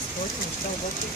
своите неща, обаче.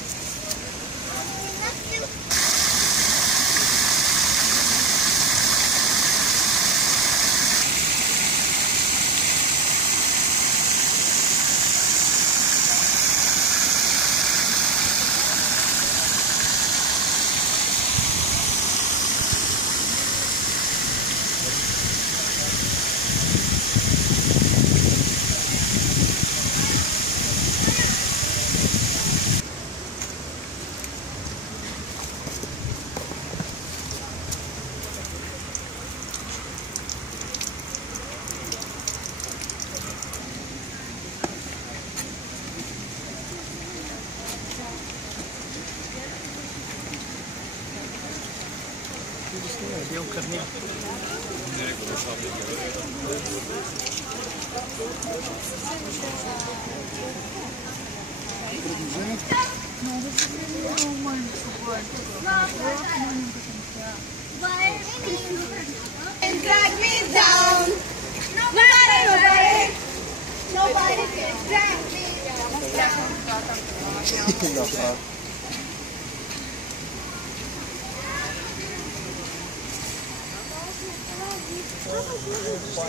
Бел кърня. Drag me down. Nobody can drag me down.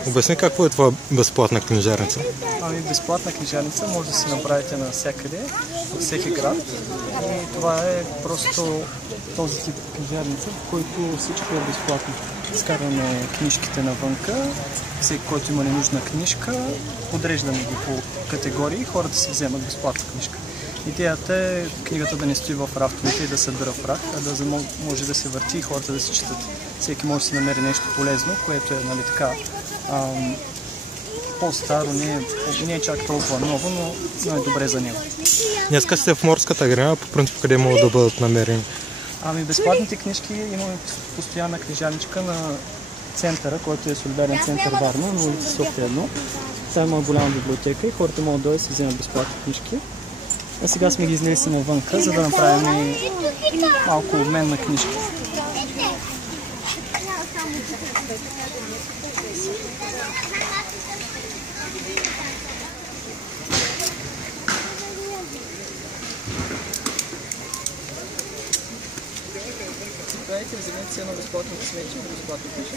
Обясни какво е това безплатна книжарница? Ами безплатна книжарница може да си направите навсякъде, във всеки град. И това е просто този тип книжарница, в който всичко е безплатно. Изкарваме книжките навънка, всеки, който има ненужна книжка, подреждаме ги по категории, хората си вземат безплатна книжка. Идеята е книгата да не стои в рафтовете и да събира прах, а да може да се върти и хората да се четат. Всеки може да си намери нещо полезно, което е, нали, така, по-старо, не е чак толкова ново, но е добре за него. Днеска сте в Морската града, по принцип къде могат да бъдат намерени? Ами безплатните книжки имаме постоянна книжарничка на центъра, който е солидарен център Варна, на улица София 1. Там има голяма библиотека и хората могат да дойдат да си вземат безплатни книжки. А сега сме ги изнесли навънка, за да направим малко обмен на книжки. Дайте, вземете си едно безплатно свече, безплатно пише.